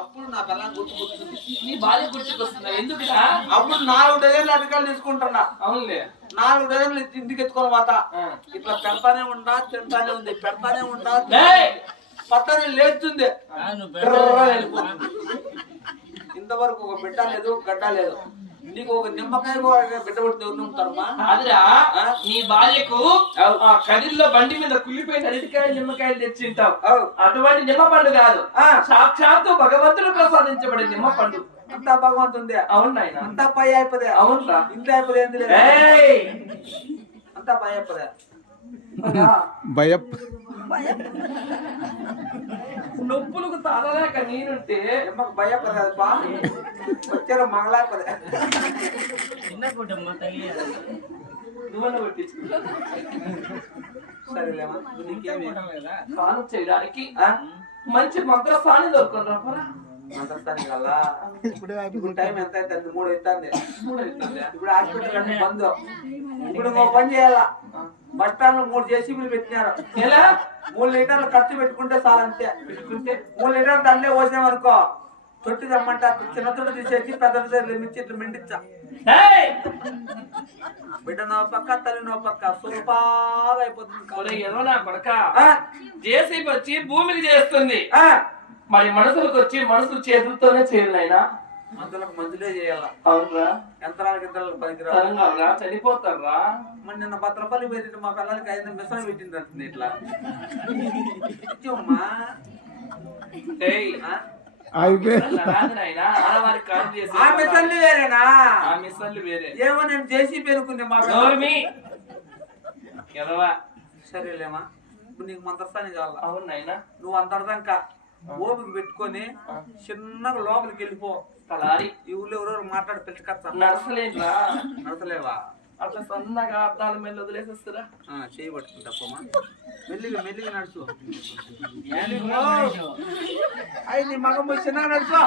అప్పుడు నా పిల్లని గుర్తుకొస్తుంది. నీ భార్య గుర్తుకొస్తుందా? ఎందుకురా? అప్పుడు 4 డజన్లు అరటికాయలు తీసుకుంటున్నా. అవునులే. 4 డజన్లు ఇంటికి ఎత్తుకోవాలి మాట. ఇట్లా పెడతానే ఉంటా, తింటానే ఉంది, పెడతానే ఉంటా, పక్కనే లేస్తుంది. ఇంతవరకు ఒక బిడ్డ లేదు, గడ్డ లేదు. నీకు ఒక నిమ్మకాయ బిడ్డ పడితే ఎవరు నమ్ముతారమ్మా? అదిరా, నీ భార్యకు కదిల్లో బండి మీద కుళ్ళిపోయిన అరటికాయలు నిమ్మకాయలు తెచ్చింటావు. అటువంటి నిమ్మ పండు కాదు, సాక్షాత్తు భగవంతుడు ప్రసాదించబడే నిమ్మ పండు. అంతా భగవంతుంది. అవును నాయన. అంతా పై అయిపోదే. అవునురా. ఇంత అయిపోతే ఏంది అంతా పై అయిపోదే. నొప్పులకు తాళలేక నేనుంటే నిమ్మకు భయపడే కదా బా, వచ్చారు మంగళాపదే. నువ్వన్న పెట్టించు. సరేలేమా, నీకేమి స్నానం చేయడానికి మంచి మంత్రస్థానం దొరుకుతున్నా. మంత్రస్థానం కల్లా ఇప్పుడు టైం ఎంత అవుతుంది? 3 అవుతుంది. ఇప్పుడు హాస్పిటల్ అన్ని బంద్. ఇప్పుడు నువ్వు పని చేయాలా? బస్ స్టాండ్ 3 జేసీబీలు పెట్టినారు. ఎలా? 3 లీటర్లు ఖర్చు పెట్టుకుంటే చాలు అంతే. 3 లీటర్లు దండే పోసామనుకో, తొట్టి తెమ్మంట, చిన్న తొట్టి తీసేసి పెద్ద మించి ఇట్లా మెండించా. బిడ్డ నో పక్క, తల్లి నో పక్క, సూపాగా అయిపోతుంది. ఏదో నా కొడక జేసీబీ వచ్చి భూమికి చేస్తుంది, మరి మనుషులకు వచ్చి మనుషులు చేతులతోనే చేయాలైనా. మందులకు మందులే చేయాల. అవునరా? యంత్రాలకు పనికిరా, చనిపోతారా? మరి నిన్న 10 రూపాయలు పెట్టి మా పిల్లలకి 5 మిషన్ పెట్టింది. ఇట్లా వేరేనా? ఏమో నేను చేసి పెనుకుంది మా సరేలేమా. ఇప్పుడు నీకు మంత్రస్థానం కావాలా? అవునైనా. నువ్వు అంతదాకా ఓపిక పెట్టుకొని చిన్నగా లోపలికి వెళ్ళిపో. ఈ ఊళ్ళో ఎవరెవరు మాట్లాడి పెట్టుకచ్చా. నడసలేవా? అట్లా సన్నగా అద్దాల మీద వదిలేసేస్తారా? చేయబట్టుకుంటామ్మా. మెల్లిగా మెల్లిగా నడుచు. అయి నీ మగం చిన్నగా నడుచు.